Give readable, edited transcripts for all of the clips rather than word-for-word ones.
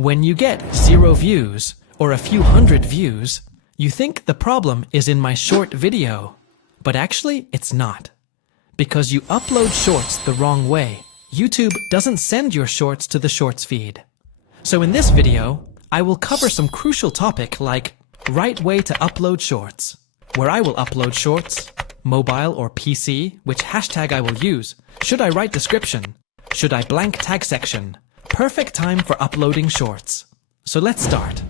When you get 0 views or a few hundred views, you think the problem is in my short video, but actually it's not. Because you upload shorts the wrong way, YouTube doesn't send your shorts to the shorts feed. So in this video, I will cover some crucial topic like right way to upload shorts, where I will upload shorts, mobile or PC, which hashtag I will use, should I write description, should I blank tag section, perfect time for uploading shorts. So let's start.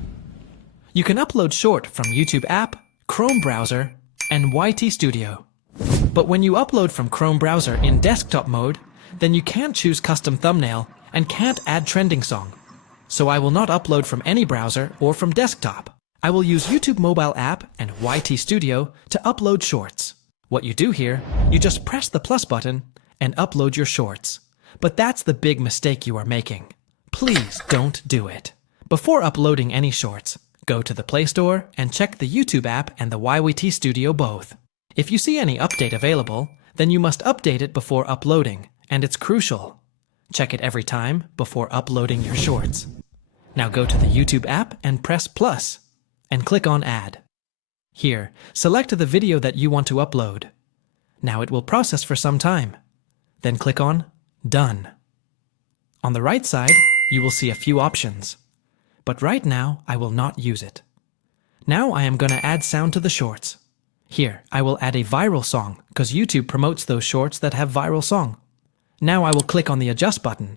You can upload short from YouTube app, Chrome browser, and YT Studio. But when you upload from Chrome browser in desktop mode, then you can't choose custom thumbnail and can't add trending song. So I will not upload from any browser or from desktop. I will use YouTube mobile app and YT Studio to upload shorts. What you do here, you just press the plus button and upload your shorts. But that's the big mistake you are making. Please don't do it. Before uploading any shorts, go to the Play Store and check the YouTube app and the YT Studio both. If you see any update available, then you must update it before uploading, and it's crucial. Check it every time before uploading your shorts. Now go to the YouTube app and press plus, and click on Add. Here, select the video that you want to upload. Now it will process for some time. Then click on Done. On the right side, you will see a few options. But right now, I will not use it. Now I am going to add sound to the shorts. Here, I will add a viral song, because YouTube promotes those shorts that have viral song. Now I will click on the Adjust button.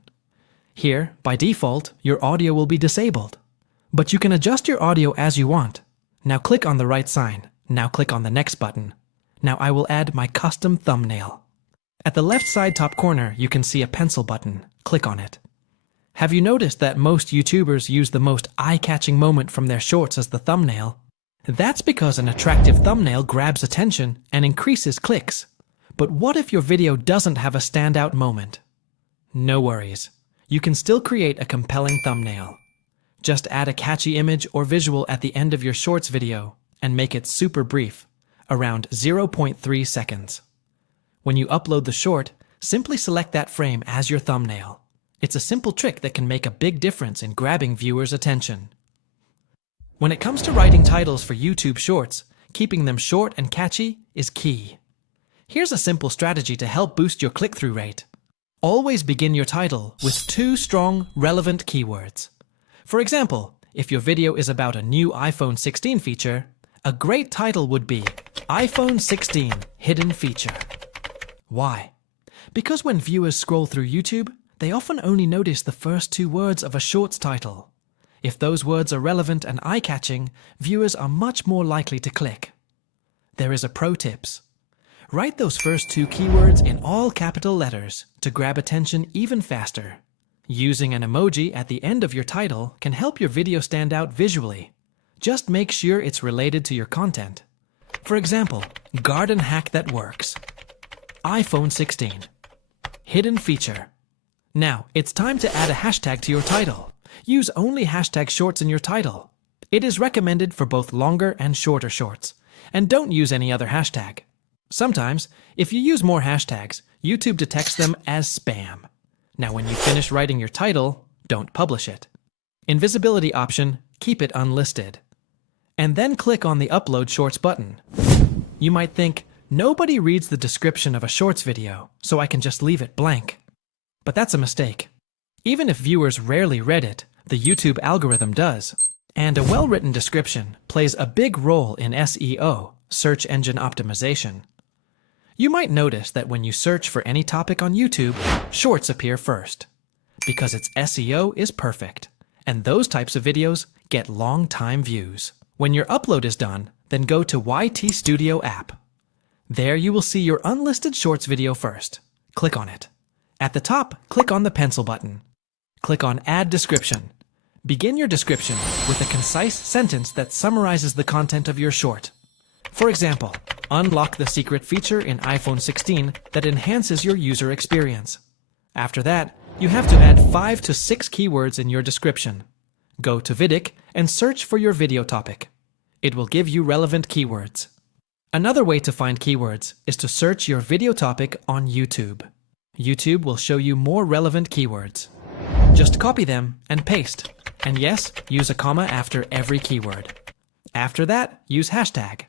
Here, by default, your audio will be disabled. But you can adjust your audio as you want. Now click on the right sign. Now click on the next button. Now I will add my custom thumbnail. At the left side top corner, you can see a pencil button. Click on it. Have you noticed that most YouTubers use the most eye-catching moment from their shorts as the thumbnail? That's because an attractive thumbnail grabs attention and increases clicks. But what if your video doesn't have a standout moment? No worries. You can still create a compelling thumbnail. Just add a catchy image or visual at the end of your shorts video and make it super brief, around 0.3 seconds. When you upload the short, simply select that frame as your thumbnail. It's a simple trick that can make a big difference in grabbing viewers' attention. When it comes to writing titles for YouTube Shorts, keeping them short and catchy is key. Here's a simple strategy to help boost your click-through rate. Always begin your title with 2 strong, relevant keywords. For example, if your video is about a new iPhone 16 feature, a great title would be iPhone 16 Hidden Feature. Why? Because when viewers scroll through YouTube, they often only notice the first 2 words of a shorts title. If those words are relevant and eye-catching, viewers are much more likely to click. There is a pro tips. Write those first 2 keywords in all capital letters to grab attention even faster. Using an emoji at the end of your title can help your video stand out visually. Just make sure it's related to your content. For example, garden hack that works. iPhone 16. Hidden feature. Now, it's time to add a hashtag to your title. Use only hashtag shorts in your title. It is recommended for both longer and shorter shorts. And don't use any other hashtag. Sometimes, if you use more hashtags, YouTube detects them as spam. Now when you finish writing your title, don't publish it. Invisibility option, keep it unlisted. And then click on the Upload Shorts button. You might think, nobody reads the description of a shorts video, so I can just leave it blank. But that's a mistake. Even if viewers rarely read it, the YouTube algorithm does. And a well-written description plays a big role in SEO, search engine optimization. You might notice that when you search for any topic on YouTube, shorts appear first. Because its SEO is perfect, and those types of videos get long-time views. When your upload is done, then go to YT Studio app. There you will see your unlisted shorts video first. Click on it. At the top, click on the pencil button. Click on Add Description. Begin your description with a concise sentence that summarizes the content of your short. For example, unlock the secret feature in iPhone 16 that enhances your user experience. After that, you have to add 5 to 6 keywords in your description. Go to Vidic and search for your video topic. It will give you relevant keywords. Another way to find keywords is to search your video topic on YouTube. YouTube will show you more relevant keywords. Just copy them and paste. And yes, use a comma after every keyword. After that, use hashtag.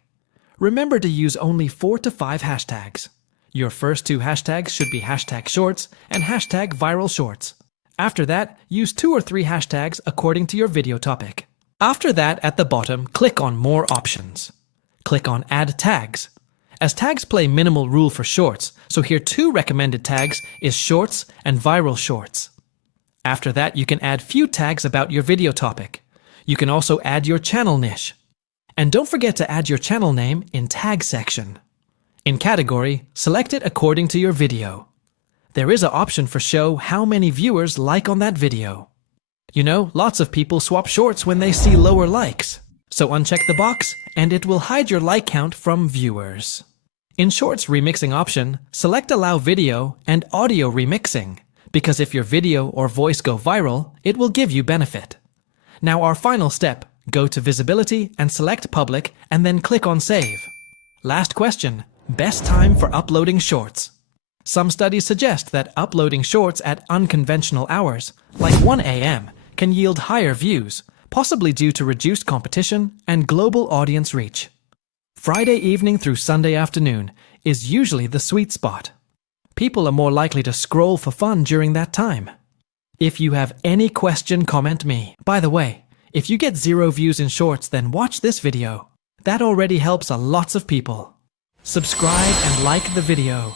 Remember to use only 4 to 5 hashtags. Your first 2 hashtags should be hashtag shorts and hashtag viral shorts. After that, use 2 or 3 hashtags according to your video topic. After that, at the bottom, click on More Options. Click on Add Tags. As tags play minimal role for shorts, so here 2 recommended tags is shorts and viral shorts. After that, you can add few tags about your video topic. You can also add your channel niche. And don't forget to add your channel name in tag section. In category, select it according to your video. There is an option for show how many viewers like on that video. You know, lots of people swap shorts when they see lower likes. So uncheck the box and it will hide your like count from viewers. In Shorts remixing option, select Allow Video and Audio Remixing, because if your video or voice go viral, it will give you benefit. Now our final step, go to Visibility and select Public and then click on Save. Last question, best time for uploading shorts. Some studies suggest that uploading shorts at unconventional hours, like 1 a.m., can yield higher views, possibly due to reduced competition and global audience reach. Friday evening through Sunday afternoon is usually the sweet spot. People are more likely to scroll for fun during that time. If you have any question, comment me. By the way, if you get 0 views in shorts, then watch this video. That already helps a lots of people. Subscribe and like the video.